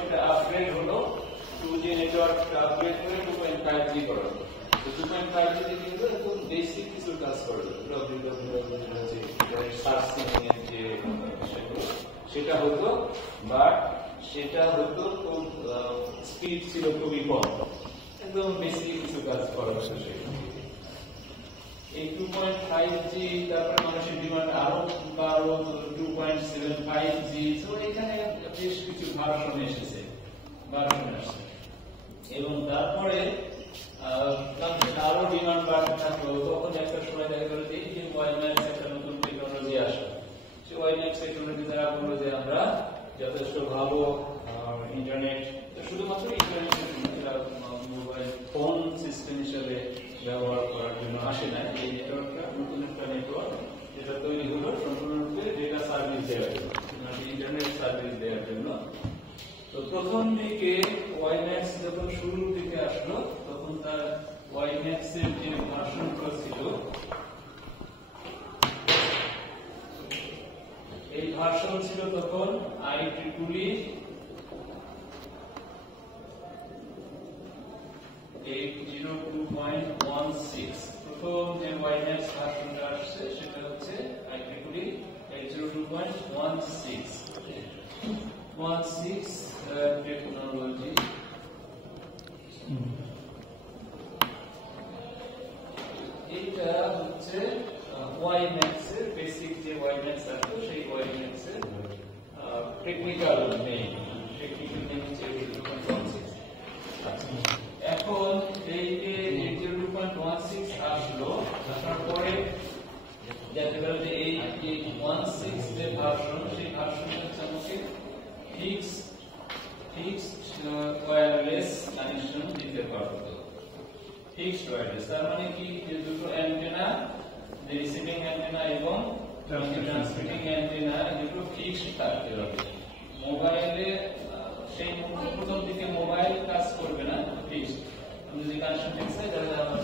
সেটা আপগ্রেড হলো 2G network upgrade করে 2.5G করলো। তো 2.5G তে কি হলো, এখন বেসিক কিছু কাজ করলো, সার্চিং এর যে বিষয়গুলো সেটা হতো, বাট সেটা হতো খুব স্পিড ছিল খুবই কম, একদম বেসিক কিছু কাজ করা হতো। এই 2.5G তারপরে মানুষের ডিমান্ড আরো বাড়লো 2.75G। তো এখানে বেশ কিছু ভার্সন এসেছে, এবং তারপরে আরো ডিমান্ড বাড়তে থাকলো। তখন একটা সময় দেখা গেল যে এই ওয়াইম্যাক্স একটা নতুন টেকনোলজি আসলো, সেই ওয়াইম্যাক্স টেকনোলজি দ্বারা বললো যে আমরা যথেষ্ট ভালো ইন্টারনেট, শুধুমাত্র ইন্টারনেটের মোবাইল ফোন সিস্টেম হিসেবে ব্যবহার করার জন্য আসে না। এই নেটওয়ার্কটা নতুন একটা নেটওয়ার্ক যেটা তৈরি হলো সম্পূর্ণরূপে ডেটা সার্ভিস দেওয়ার জন্য, ইন্টারনেট সার্ভিস দেওয়ার জন্য। তো প্রথম দিকে ওয়াইম্যাক্স যখন শুরুর দিকে আসলো, তখন তার ওয়াইম্যাক্স এর যে ভার্সনটা ছিল, এই ভার্সন ছিল তখন IEEE 802.16। প্রথম যে ওয়াইম্যাক্স ভার্সনটা আসছে সেটা হচ্ছে IEEE 802.16 টেকনোলজি। এইটা হচ্ছে ওয়াইম্যাক্স এর বেসিক যে ওয়াইম্যাক্স আছে, সেই ওয়াইম্যাক্স এর টেকনিক্যাল নেম, হচ্ছে 802.16। এখন এই যে 802.16 আসলো, আসার পরে দেখা গেল যে এই 16 যে ভার্সন, সেই ভার্সনটা হচ্ছে আমাকে ফিক্সড ওয়্যারলেস কানেকশন দিতে পারতো। ফিক্সড ওয়্যারলেস তার মানে কি, যে দুটো অ্যান্টেনা, যে রিসিভিং অ্যান্টেনা এবং ট্রান্সমিটিং অ্যান্টেনা, দুটো ফিক্সড থাকতে হবে। মোবাইলে সেই প্রথম দিকে মোবাইল কাজ করবে না, ফিক্সড। আমি যদি কানেকশন ফিক্স হয় তাহলে আমার